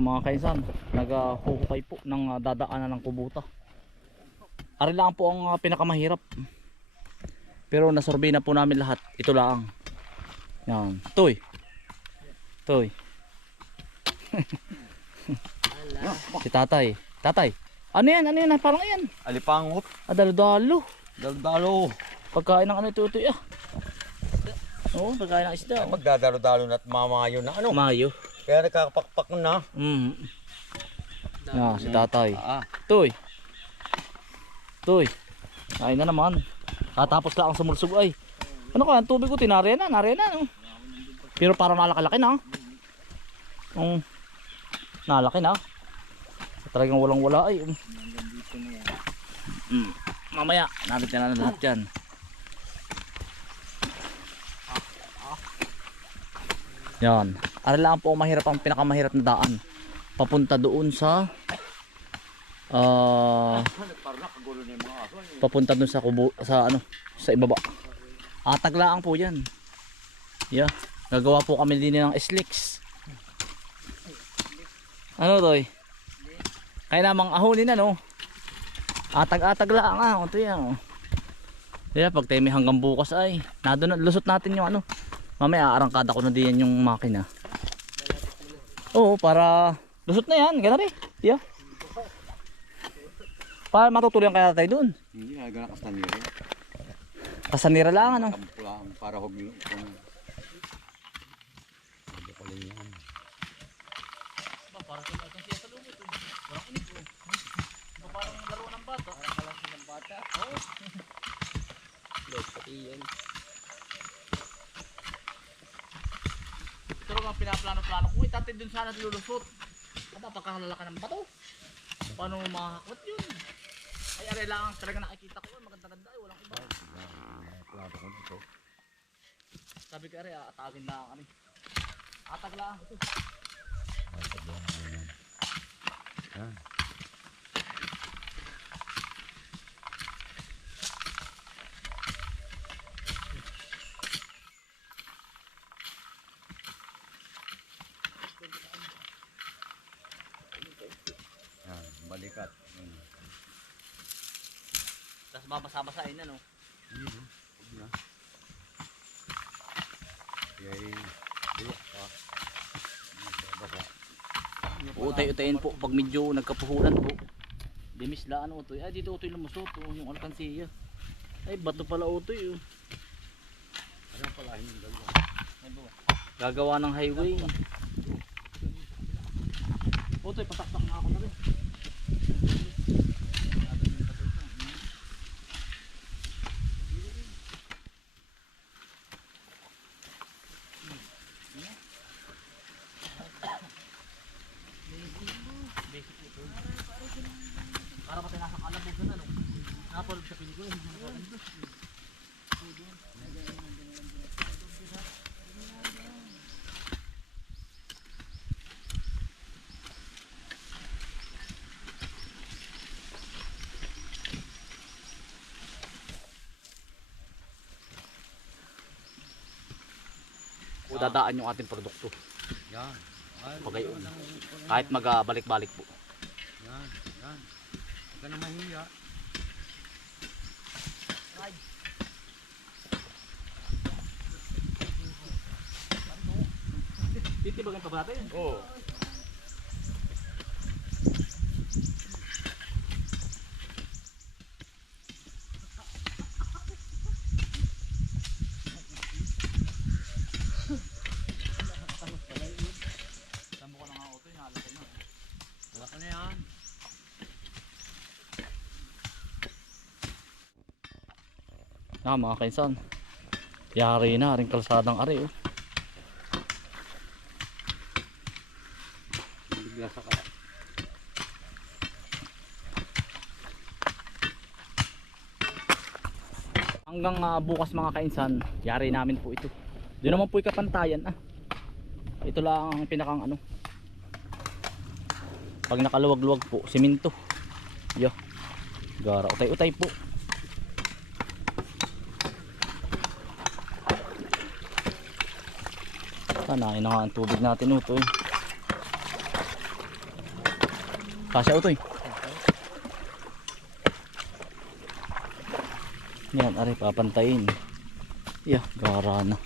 Ah, mga kaisan, naghuhukay po ng ah, dadaanan ng kubuta. Ari lang po ang ah, pinakamahirap. Pero nasurvey na po namin lahat. Ito lang. Yan. Toy. Toy. si tatay. Tatay. Ano yan? Ano yan? Parang yan. Alipangot. Ah, dalo-dalo. Dalo-dalo. Pagkain ng ano ito ito ah. Oo, pagkain ng isda. oh. Magdadalo-dalo na at mamayo na ano. Mayo. Kaya nakakapakpak na. Mm. Ah, si tatay. Ah, Toy. Toy. Kain na naman. Katapos lang ang sumursog ay. Ano ka, ang tubig ko tinariyan na, nariyan na. No? Pero parang nalakalaki na. Um, nalaki na. Talagang walang wala ay. Um. Mm. Mamaya, nabit na na lahat yan. Yan. Aralaan po ang mahirap ang pinakamahirap na daan. Papunta doon sa ah na aso. papunta dun sa kubo sa ano sa ibaba ataglaan po yan yeah gagawa po kami din ng slicks ano toy kaya namang ahonin ano atag atag lang ah ito yan oh. yeah, pag hanggang bukas ay nado na lusot natin yung ano mamaya arangkada ko na din yung makina oo para lusot na yan eh yeah para matutuloy kaya tayo dun Hindi, nagana kastaniro. kasanira lang ano para yan. Para sa akin siya sa lumit. Oh. Parang laro ng bata. Parang kalaki ng bata. Oo. Lord, pati yan. Pero ang pinaplano-plano ko, itatid dun sana lulusot. Aba, pagkakalala ka ng bato. Paano makakakot yun? Ay, aray lang, talaga nakikita ko. Maganda-ganda, ay, walang iba. Plato ko dito. Sabi ko, aray, atagin lang kami. Atag lang. Ito. Yan. Yan, Tapos babasa-basain na, no? Hindi, no? Huwag na. Kaya yung. Hindi basa. Utay-utayin po pag medyo nagkapuhulan po. Dimis la ano utoy. Ay dito utoy lumusot oh, yung alkansiya. Ay bato pala utoy oh. Ano pala yung dalawa? Gagawa ng highway. Utoy pataktak na ako na rin. Basic ito. Para pati nasa kalabugan ano. Napalog sa pelikula. O dadaan yung ating produkto. Yan. Ay, Pagayon. Kahit magbalik-balik po. Yan, yan. Huwag ka na mahiya. Titibagan pa ba natin? Oo. Sambo ko na nga auto, hinalo ko na. Wala ka na yan. Ah, mga kainsan. Yari na rin kalsadang ari oh. Bigla sa ka. Hanggang ah, bukas mga kainsan, yari namin po ito. Doon naman po ikapantayan ah. Ito lang ang pinakang ano. Pag nakaluwag-luwag po, simento. Yo. Gara, utay-utay po. Kanain na nga ang tubig natin eh. Kasya utoy. Yan, aray, papantayin. Yeah, gara na.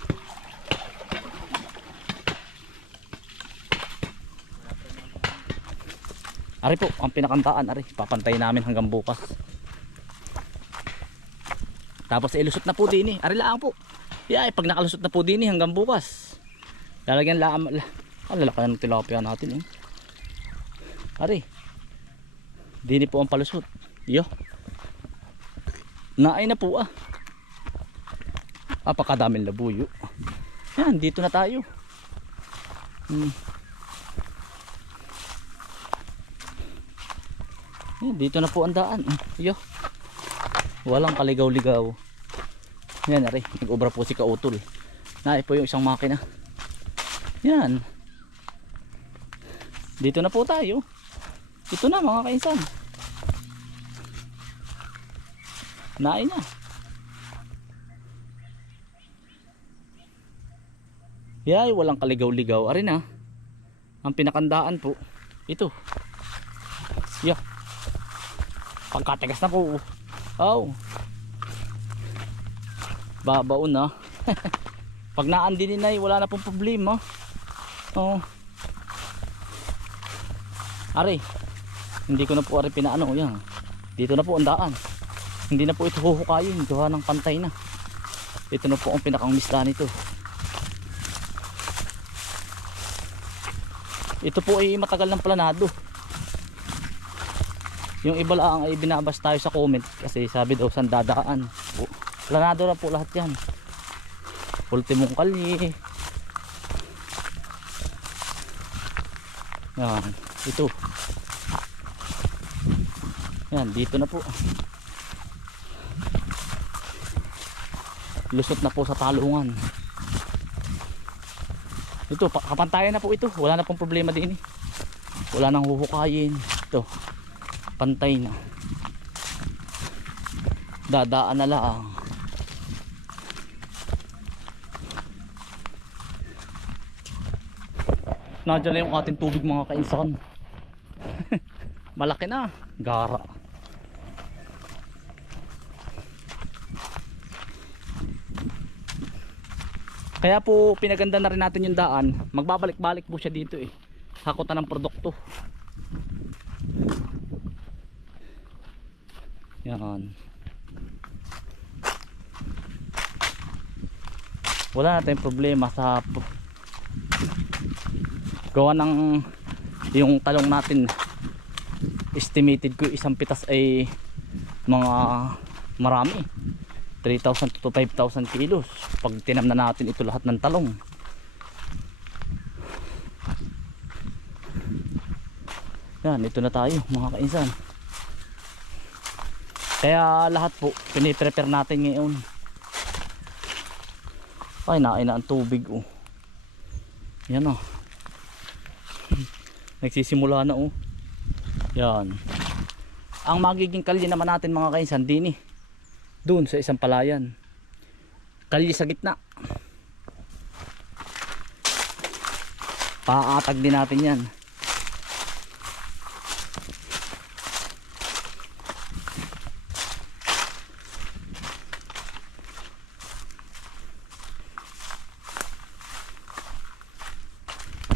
Ari po, ang pinakantaan, ari, papantayin namin hanggang bukas. Tapos ilusot na po din eh. Ari lang po. Yeah, pag nakalusot na po din eh hanggang bukas. Lalagyan lang, la, ang lalaki ng tilapia natin eh. Ari. Dini po ang palusot. Yo. Naay na po ah. Apakadaming labuyo. Yan, dito na tayo. Hmm. Yan, dito na po ang daan. Yo. Walang kaligaw-ligaw. Yan, ari. Nag-obra po si Kautol. Naay po yung isang makina. Yan. Dito na po tayo. Ito na mga kainsan. Naay na. Yay, walang kaligaw-ligaw. Ari na. Ang pinakandaan po. Ito. Yeah. Pagkatigas na po. Oh. Babaon na. Pag naandinin na, wala na pong problema. Oh. Ari. Hindi ko na po ari pinaano yan. Dito na po ang daan. Hindi na po ito huhukayin. Gawa ng pantay na. Ito na po ang pinakang misla nito. Ito po ay matagal ng planado. Yung iba lang ay binabas tayo sa comment kasi sabi daw saan dadaan. Planado na po lahat yan. Ultimong kalye. Yan. Ito. Yan. Dito na po. Lusot na po sa talungan. Ito. pa- Kapantayan na po ito. Wala na pong problema din eh. Wala nang huhukayin. Ito. Pantay na. Dadaan na lang. Nandiyan na yung ating tubig mga kainsan. Malaki na. Gara. Kaya po pinaganda na rin natin yung daan. Magbabalik-balik po siya dito eh. Hakutan ng produkto. Yan. Wala na tayong problema sa gawa ng yung talong natin estimated ko isang pitas ay mga marami. 3,000 to 5,000 kilos. Pag tinam na natin ito lahat ng talong. Yan ito na tayo mga kainsan. Kaya lahat po piniprepare natin ngayon. Ay nain na ang tubig oh. Yan oh nagsisimula na oh. Yan. Ang magiging kalye naman natin mga kainsan din eh. Doon sa isang palayan. Kalye sa gitna. Paatag din natin yan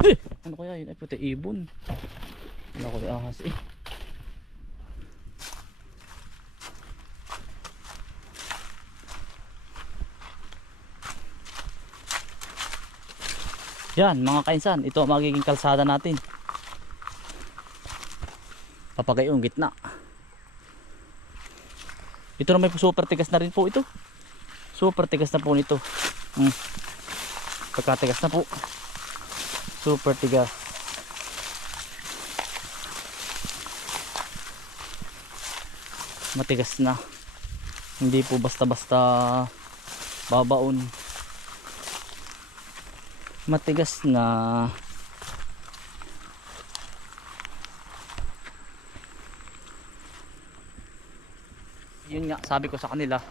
Eh! Puti ibon. Ano ko ahas eh. Yan mga kainsan, ito ang magiging kalsada natin. Papagayong gitna. Ito na may super tigas na rin po ito. Super tigas na po nito. Hmm. Pagkatigas na po super tigas matigas na. Hindi po basta basta babaon. Matigas na. Yun nga sabi ko sa kanila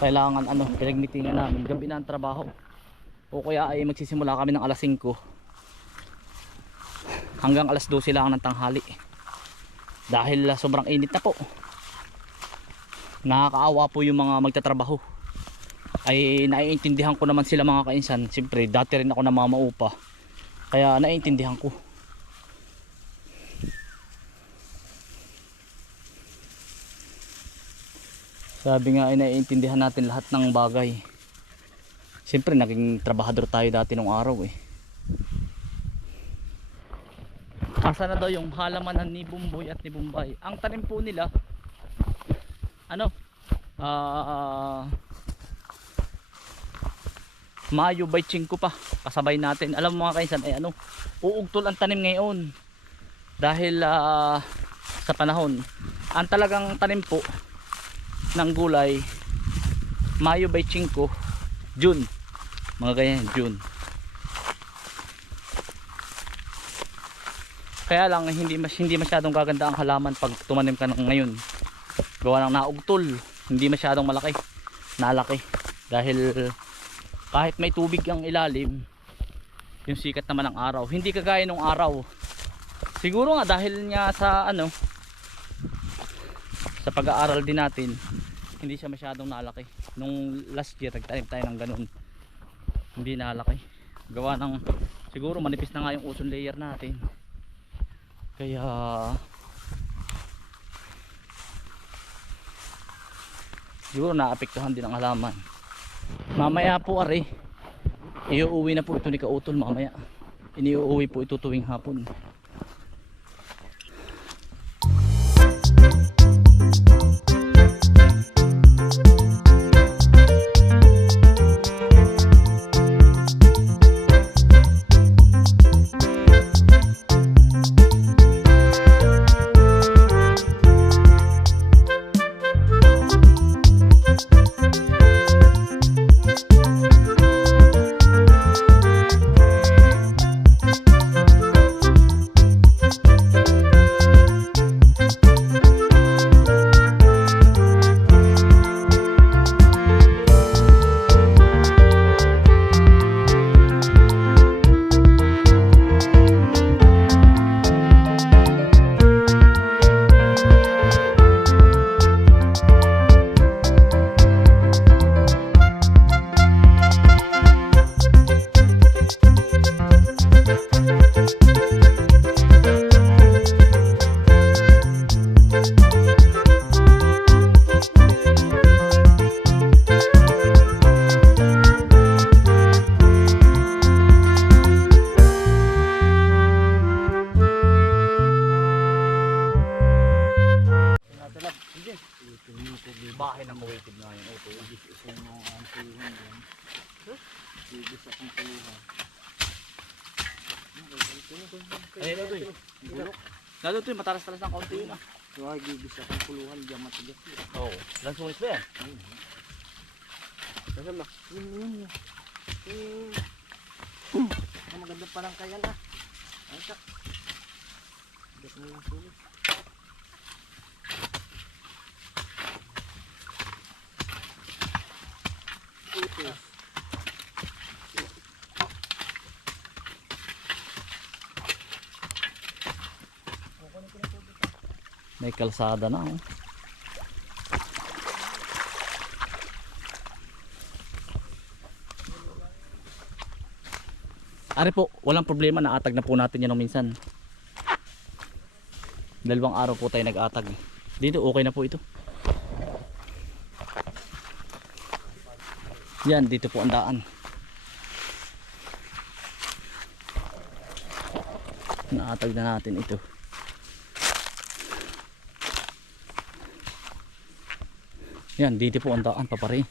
kailangan ano pinagmitingan namin. Gabi na ang trabaho. O kaya ay magsisimula kami ng alas 5 hanggang alas 12 lang ng tanghali. Dahil ah, sobrang init na po nakakaawa po yung mga magtatrabaho. Ay naiintindihan ko naman sila mga kainsan. Siyempre dati rin ako namamaupa kaya naiintindihan ko. Sabi nga ay naiintindihan natin lahat ng bagay. Siyempre naging trabahador tayo dati nung araw eh. Asa na daw yung halamanan ni Bumboy at ni Bumbay? Ang tanim po nila ano? Ah Mayo by 5 pa. Kasabay natin. Alam mo mga kaisan ay ano? Uugtol ang tanim ngayon. Dahil ah, sa panahon. Ang talagang tanim po ng gulay Mayo by 5 June. Mga ganyan June. Kaya lang hindi mas hindi masyadong gaganda ang halaman pag tumanim ka ng ngayon gawa ng naugtol hindi masyadong malaki. Nalaki. Dahil kahit may tubig ang ilalim yung sikat naman ng araw. Hindi kagaya nung araw. Siguro nga dahil nga sa ano sa pag-aaral din natin hindi siya masyadong nalaki. Nung last year nagtanim tayo ng ganun. Hindi nalaki. Gawa ng siguro manipis na nga yung ozone layer natin. Kaya siguro naapektuhan din ang halaman. Mamaya po are. Iuuwi na po ito ni Kautol mamaya. Iniuuwi po ito tuwing hapon ito eh matalas-talas ng kaunti yun ah Wag gigis akong puluhan diyan matigas. oo lansunis ba yan Kasi mak, yun yun yun. Eh, ang maganda pa lang kaya na. Ay sa. Gat mo yung sulit. May kalsada na oh. Ari po, walang problema naatag na po natin yan ng minsan. Dalawang araw po tayo nag-atag. Dito okay na po ito. Yan, dito po ang daan. Naatag na natin ito. Yan, dito po ang daan papari.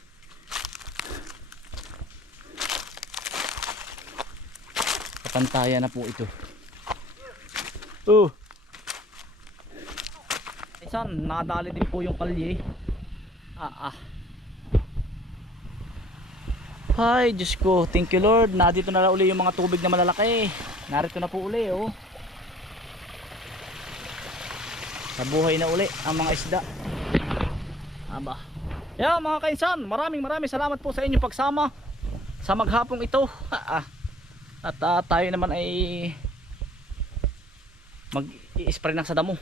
Kapantayan na po ito. Oh. Isan, nakadali din po yung kalye. Ah, ah. Hi, Diyos ko. Thank you Lord. Nandito na lang uli yung mga tubig na malalaki. Narito na po uli, oh. Nabuhay na uli ang mga isda. Aba. Yeah, mga kainsan, maraming maraming salamat po sa inyong pagsama sa maghapong ito. Ah, At ah, tayo naman ay mag-i-spray ng sa damo.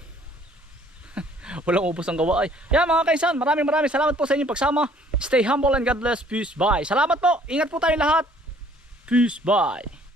Walang ubos ang gawa ay. Yan mga kaisan, maraming maraming salamat po sa inyong pagsama. Stay humble and God bless. Peace. Bye. Salamat po. Ingat po tayo lahat. Peace. Bye.